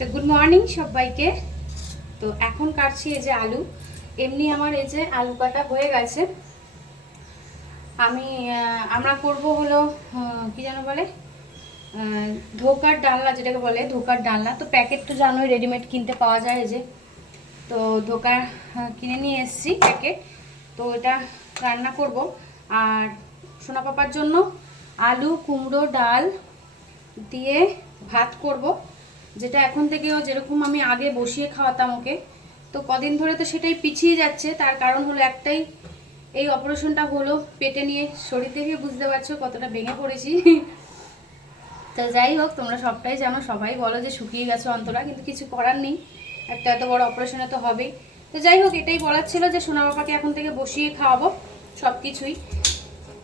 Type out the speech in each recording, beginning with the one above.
তো good morning সবাইকে। তো এখন কাটছি এই যে আলু। এমনি আমার এই যে আলু কাটা হয়ে গেছে। আমি আমরা করব হলো কি যেন বলে? ধোকার ডালনা যেটাকে বলে, ধোকার ডালনা। তো প্যাকেট তো জানোই রেডিমেড কিনতে পাওয়া যায় এই যে। তো ধোকা কিনে নিয়ে এসেছি প্যাকেট তো এটা রান্না করব। আর সোনা পাপার জন্য আলু, কুমড়ো, ডাল দিয়ে ভাত করব। যেটা এখন থেকেও যেরকম আমি আগে বসিয়ে খাওয়াতাম ওকে, তো কদিন ধরে তো সেটাই পিছিয়ে যাচ্ছে। তার কারণ হলো একটাই, এই অপারেশনটা হলো পেটে নিয়ে। শরীর দেখে বুঝতে পারছ কতটা ভেঙে পড়েছি। তো যাই হোক, তোমরা সবটাই জানো, সবাই বলো যে শুকিয়ে গেছো অন্তরা, কিন্তু কিছু করার নেই। একটা এত বড় অপারেশনে তো হবেই। তো যাই হোক, এটাই বলার ছিল যে সোনা বাবাকে এখন থেকে বসিয়ে খাওয়াবো সব কিছুই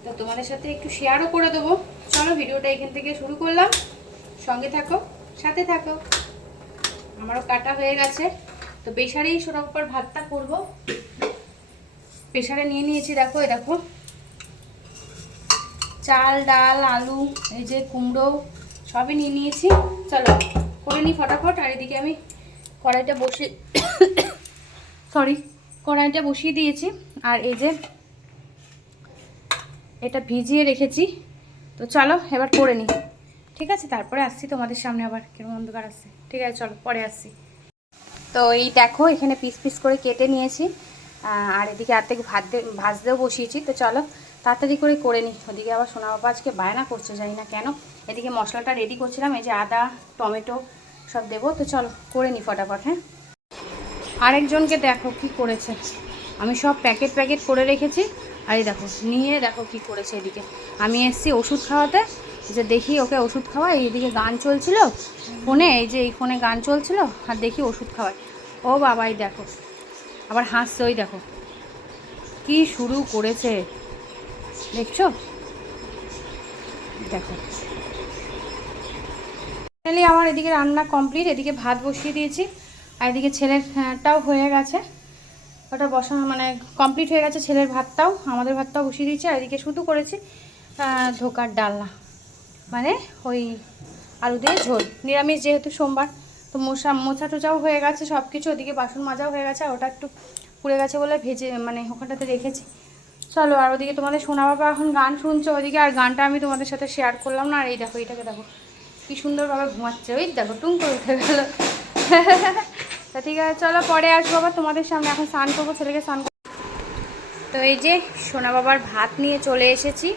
তো তোমাদের সাথে একটু শেয়ারও করে দেবো। চলো, ভিডিওটা এখান থেকে শুরু করলাম। সঙ্গে থাকো। সাথে থাকো। আমারও কাটা হয়ে গেছে। তো প্রেশারেই সোনা বাবার ভাতটা করব। প্রেশারে নিয়ে নিয়েছি, দেখো, এই দেখো। চাল, ডাল, আলু, এই যে কুমড়ো, সবই নিয়ে নিয়েছি। চলো, করে নিই ফটাফট। আর এদিকে আমি কড়াইটা বসে সরি, কড়াইটা বসিয়ে দিয়েছি। আর এই যে এটা ভিজিয়ে রেখেছি। তো চলো, এবার করে নিই ঠিক আছে? তারপরে আসছি তোমাদের সামনে আবার কীরকম অন্ধকার আসছে ঠিক আছে, চলো, পরে আসছি। তো এই দেখো, এখানে পিস পিস করে কেটে নিয়েছি। আর এদিকে আর থেকে ভাত ভাজতেও বসিয়েছি। তো চলো, তাড়াতাড়ি করে করে নিই ওদিকে আবার সোনা বাবা আজকে বায়না করছে, জানি না কেন। এদিকে মশলাটা রেডি করছিলাম, এই যে আদা, টমেটো সব দেবো। তো চলো, করে নিই ফটাফট হ্যাঁ? আরেকজনকে দেখো কি করেছে। আমি সব প্যাকেট প্যাকেট করে রেখেছি। আর দেখো, নিয়ে দেখো কি করেছে এদিকে। আমি এসছি ওষুধ খাওয়াতে, যে দেখি ওকে ওষুধ খাওয়াই এইদিকে গান চলছিল, ফোনে, এই যে এই ফোনে গান চলছিল, আর দেখি ওষুধ খাওয়াই ও বাবাই দেখো, আবার হাসছে, ওই দেখো। কি শুরু করেছে, দেখছ? দেখো। আমার এদিকে রান্না কমপ্লিট এদিকে ভাত বসিয়ে দিয়েছি, আর এদিকে ছেলেরটাও হয়ে গেছে। ওটা বসা মানে কমপ্লিট হয়ে গেছে ছেলের ভাতটাও, আমাদের ভাতটাও বসিয়ে দিয়েছি, আর এদিকে শুধু করেছি ধোকার ডালনা মানে ওই আলু দিয়ে ঝোল। নিরামিষ যেহেতু সোমবার, তো মোছা মোছা টোচাও হয়ে গেছে সব কিছু ওদিকে বাসন মাজাও হয়ে গেছে ওটা একটু পুড়ে গেছে বলে ভেজে মানে ওখানটাতে রেখেছি। চলো, আর ওদিকে তোমাদের শোনা বাবা এখন গান শুনছে, ওদিকে আর গানটা আমি তোমাদের সাথে শেয়ার করলাম না, আর এই দেখো, এটাকে দেখো, কি সুন্দরভাবে ঘুমাচ্ছে, ওই দেখো, টুং করে উঠে গেল। তা ঠিক আছে, চলো পরে আসব আবার তোমাদের সামনে। এখন স্নান করব, ছেলেকে স্নান করব তো এই যে সোনা বাবার ভাত নিয়ে চলে এসেছি।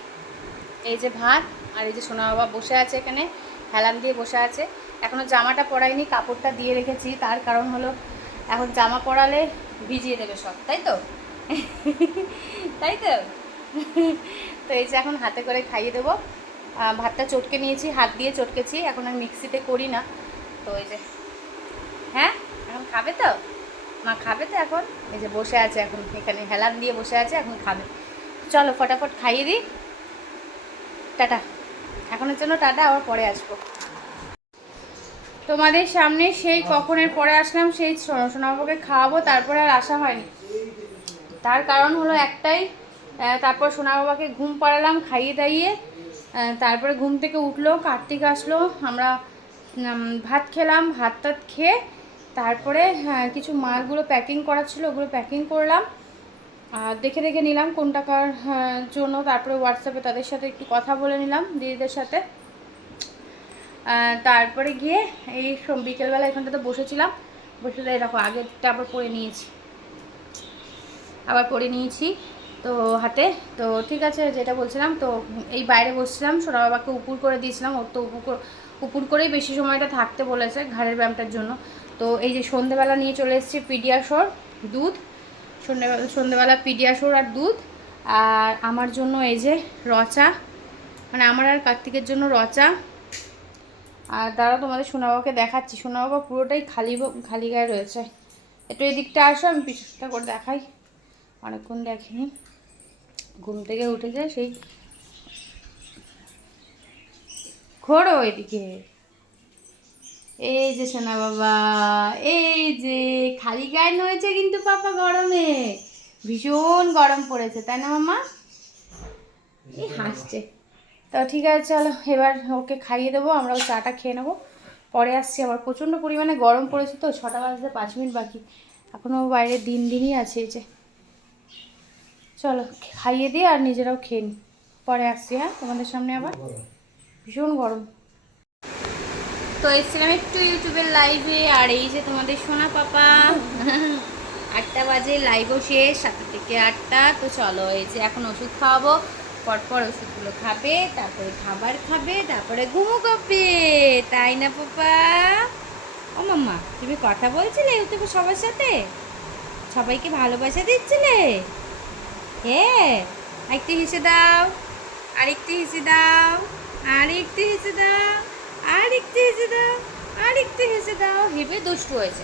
এই যে ভাত আর এই যে সোনা বাবা বসে আছে এখানে, হেলান দিয়ে বসে আছে। এখনও জামাটা পরাইনি, কাপড়টা দিয়ে রেখেছি। তার কারণ হলো এখন জামা পরালে ভিজিয়ে দেবে সব, তাই তো? তাই তো? তো এই যে এখন হাতে করে খাইয়ে দেবো। ভাতটা চটকে নিয়েছি, হাত দিয়ে চটকেছি, এখন আর মিক্সিতে করি না। তো এই যে হ্যাঁ? এখন খাবে তো? মা খাবে তো এখন? এই যে বসে আছে এখন, এখানে হেলান দিয়ে বসে আছে, এখন খাবে। চলো ফটাফট খাইয়ে দিই। টাটা। এখনের জন্য টাটা, আবার পরে আসব। তোমাদের সামনে সেই কখনের পরে আসলাম, সেই সোনা- সোনাবাবুকে খাওয়াবো, তারপরে আর আসা হয়নি। তার কারণ হলো একটাই তারপর সোনা বাবাকে ঘুম পাড়ালাম, খাইয়ে দাইয়ে তারপরে ঘুম থেকে উঠল, কার্তিক আসলো, আমরা ভাত খেলাম ভাত টাত খেয়ে তারপরে হ্যাঁ, কিছু মালগুলো প্যাকিং করার ছিল ওগুলো প্যাকিং করলাম। আর দেখে দেখে নিলাম কোন টাকার হ্যাঁ, জন্য। তারপরে হোয়াটসঅ্যাপে তাদের সাথে একটু কথা বলে নিলাম দিদিদের সাথে। তারপরে গিয়ে এই বিকেলবেলা এখানটাতে বসেছিলাম। বসে দেখো আগেরটা আবার পরে নিয়েছি। আবার পরে নিয়েছি তো হাতে। তো ঠিক আছে যেটা বলছিলাম তো এই বাইরে বসছিলাম। সোনা বাবাকে উপুর করে দিয়েছিলাম। ওর তো উপুর কর- উপুর করেই বেশি সময়টা থাকতে বলেছে ঘাড়ের ব্যায়ামটার জন্য। তো এই যে সন্ধেবেলা নিয়ে চলে এসেছি পিডিয়াশোর দুধ। সন্ধেবেলা সন্ধেবেলা পিডিয়াশোর আর দুধ। আর আমার জন্য এই যে রচা। মানে আমার আর কার্তিকের জন্য রচা। আর দাঁড়াও, তোমাদের সোনাবাবাকে দেখাচ্ছি। সোনাবাবা পুরোটাই খালি খালি গায়ে রয়েছে। একটু এদিকটা আসো, আমি পিছনটা করে দেখাই। অনেকক্ষণ দেখিনি। ঘুম থেকে উঠে যায় সেই ঘোরো এদিকে এই যে সোনা বাবা, এই যে খালি গায়ে নয়েছে কিন্তু পাপা গরমে। ভীষণ গরম পড়েছে, তাই না মামা? এই হাসছে। তো ঠিক আছে, চলো, এবার ওকে খাইয়ে দেবো, আমরাও চাটা খেয়ে নেব। পরে আসছি আবার, প্রচণ্ড পরিমাণে গরম পড়েছে তো, ছটা বাজতে পাঁচ মিনিট বাকি। এখনও বাইরে দিন দিনই আছে এই যে। চলো, খাইয়ে দিই আর নিজেরাও খেয়ে নিই পরে আসছি হ্যাঁ তোমাদের সামনে আবার। ভীষণ গরম। তো এসেছিলাম একটু ইউটিউবের লাইভে আর এই যে তোমাদের সোনা পাপা। আটটা বাজে লাইভও শেষ, সাতটা থেকে আটটা। তো চলো, এই যে এখন ওষুধ খাওয়াবো, পরপর ওষুধগুলো খাবে, তারপরে খাবার খাবে, তারপরে ঘুমো করবে তাই না, পাপা? ও মাম্মা, তুমি কথা বলছিলে ইউটিউবে সবার সাথে? সবাইকে ভালোবাসা দিচ্ছিলে? হ্যাঁ একটু হেসে দাও, আরেকটু হেসে দাও, আরেকটু হেসে দাও। আরেকটু হেসে দাও, আরেকটু হেসে দাও। হেবে দুষ্টু হয়েছে,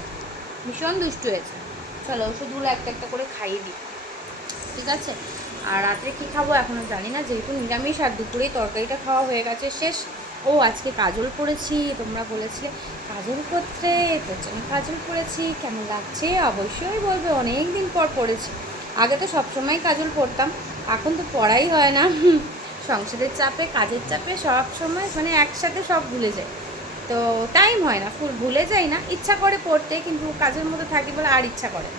ভীষণ দুষ্টু হয়েছে। চলো ওষুধগুলো একটা একটা করে খাইয়ে দিই। ঠিক আছে? আর রাত্রে কী খাব এখনও জানি না, যেহেতু নিরামিষ আর দুপুরেই তরকারিটা খাওয়া হয়ে গেছে শেষ। ও, আজকে কাজল পরেছি তোমরা বলেছিলে। কাজল করতে তোর জন্য কাজল পরেছি কেমন লাগছে? অবশ্যই বলবে অনেক দিন পর পড়েছি আগে তো সবসময় কাজল পরতাম এখন তো পড়াই হয় না। সংসারের চাপে, কাজের চাপে সব সময় মানে একসাথে সব ভুলে যায়। তো টাইম হয় না, ফুল ভুলে যাই না। ইচ্ছা করে পড়তে, কিন্তু কাজের মধ্যে থাকি বলে আর ইচ্ছা করে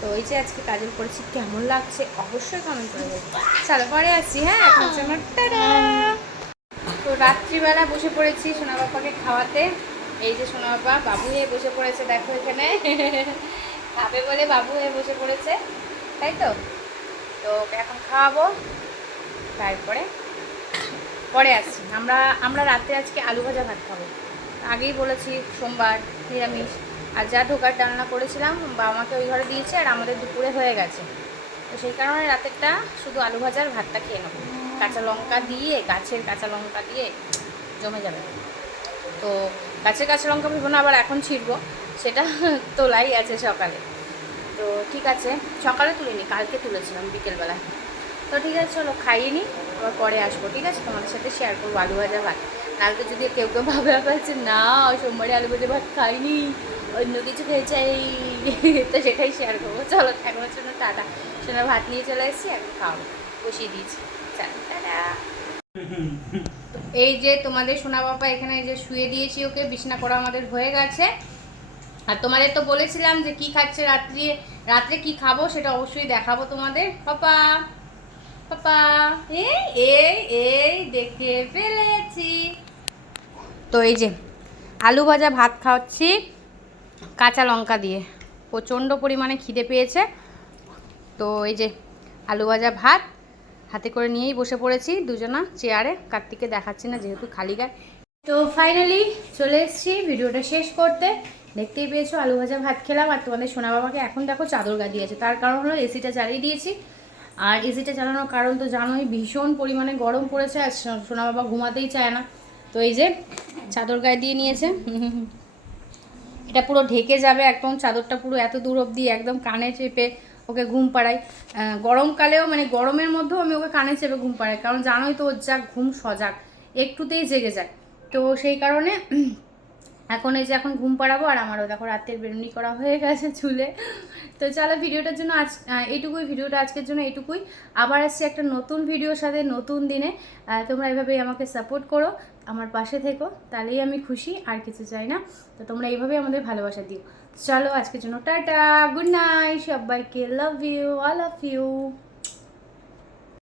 তো ওই যে আজকে কাজল পড়েছি কেমন লাগছে, অবশ্যই কমেন্ট করে দেবো চলো, পরে আসছি হ্যাঁ? এখন টাটা! তো রাত্রিবেলা বসে পড়েছি সোনা বাবাকে খাওয়াতে। এই যে সোনা বাবা, বাবু হয়ে বসে পড়েছে, দেখো এখানে। খাবে বলে বাবু হয়ে বসে পড়েছে, তাই তো? তো এখন খাওয়াবো, তারপরে পরে আসছি। আমরা আমরা রাতে আজকে আলু ভাজা ভাত খাব। আগেই বলেছি সোমবার নিরামিষ। আর যা ঢোকার ডালনা করেছিলাম বাবা মাকে ওই ঘরে দিয়েছে আর আমাদের দুপুরে হয়ে গেছে। তো সেই কারণে রাতেরটা শুধু আলু ভাজার ভাতটা খেয়ে নেব। কাঁচা লঙ্কা দিয়ে, গাছের কাঁচা লঙ্কা দিয়ে জমে যাবে। তো গাছের কাঁচা লঙ্কা ভেবো না, আবার এখন ছিড়বো। সেটা তোলাই আছে সকালে। তো ঠিক আছে, সকালে তুলিনি, কালকে তুলেছিলাম বিকেলবেলা। তো ঠিক আছে, চলো, খাইয়ে নিই আবার পরে আসব, ঠিক আছে? তোমাদের সাথে শেয়ার করব আলু ভাজা ভাত। নাহলে যদি কেউ কেউ ভাবে পাচ্ছে না, সোমবারে আলু ভাজা ভাত খাইনি, অন্য কিছু খেয়ে চাই তো সেটাই শেয়ার করব। চলো এখনোর জন্য টাটা। সোনার ভাত নিয়ে চলে এসেছি, এখন খাওয়াবো। বসিয়ে দিয়েছি। এই যে, তোমাদের সোনা বাবা এখানে যে শুয়ে দিয়েছি ওকে, বিছনা করা আমাদের হয়ে গেছে। আর তোমাদের তো বলেছিলাম যে, কি খাচ্ছে রাত্রি রাত্রে কি খাব সেটা অবশ্যই দেখাবো তোমাদের। পাপা পাপা। এই এই এই দেখে ফেলেছি তো এই যে আলু ভাজা ভাত খাওয়াচ্ছি কাঁচা লঙ্কা দিয়ে। প্রচণ্ড পরিমাণে খিদে পেয়েছে। তো এই যে আলু ভাজা ভাত হাতে করে নিয়েই বসে পড়েছি দুজনা চেয়ারে। কার্তিককে দেখাচ্ছি না যেহেতু খালি গায়ে। তো ফাইনালি চলে এসেছি ভিডিওটা শেষ করতে। দেখতেই পেয়েছ আলু ভাজা ভাত খেলাম। আর তোমাদের সোনা বাবাকে এখন দেখো চাদর গা দিয়েছে তার কারণ হলো এসিটা চালিয়ে দিয়েছি। আর এসিটা চালানোর কারণ তো জানোই, ভীষণ পরিমাণে গরম পড়েছে, আর সোনা বাবা ঘুমাতেই চায় না। তো এই যে চাদর গায়ে দিয়ে নিয়েছে। এটা পুরো ঢেকে যাবে একদম, চাদরটা পুরো এত দূর অবধি একদম কানে চেপে ওকে ঘুম পাড়াই গরমকালেও মানে গরমের মধ্যেও আমি ওকে কানে চেপে ঘুম পাড়াই, কারণ জানোই তো ওর যা ঘুম সজাগ, একটুতেই জেগে যায়। তো সেই কারণে এখন এই যে এখন ঘুম পাড়াবো আর আমারও দেখো রাতের বেরুনি করা হয়ে গেছে চুলে। তো চলো ভিডিওটার জন্য আজ এইটুকুই, ভিডিওটা আজকের জন্য এইটুকুই। আবার আসছি একটা নতুন ভিডিওর সাথে, নতুন দিনে। তোমরা এভাবেই আমাকে সাপোর্ট করো, আমার পাশে থেকো, তাহলেই আমি খুশি, আর কিছু চাই না। তো তোমরা এইভাবেই আমাদের ভালোবাসা দিও। চলো আজকের জন্য টাটা গুড নাইট সবাইকে love you I love you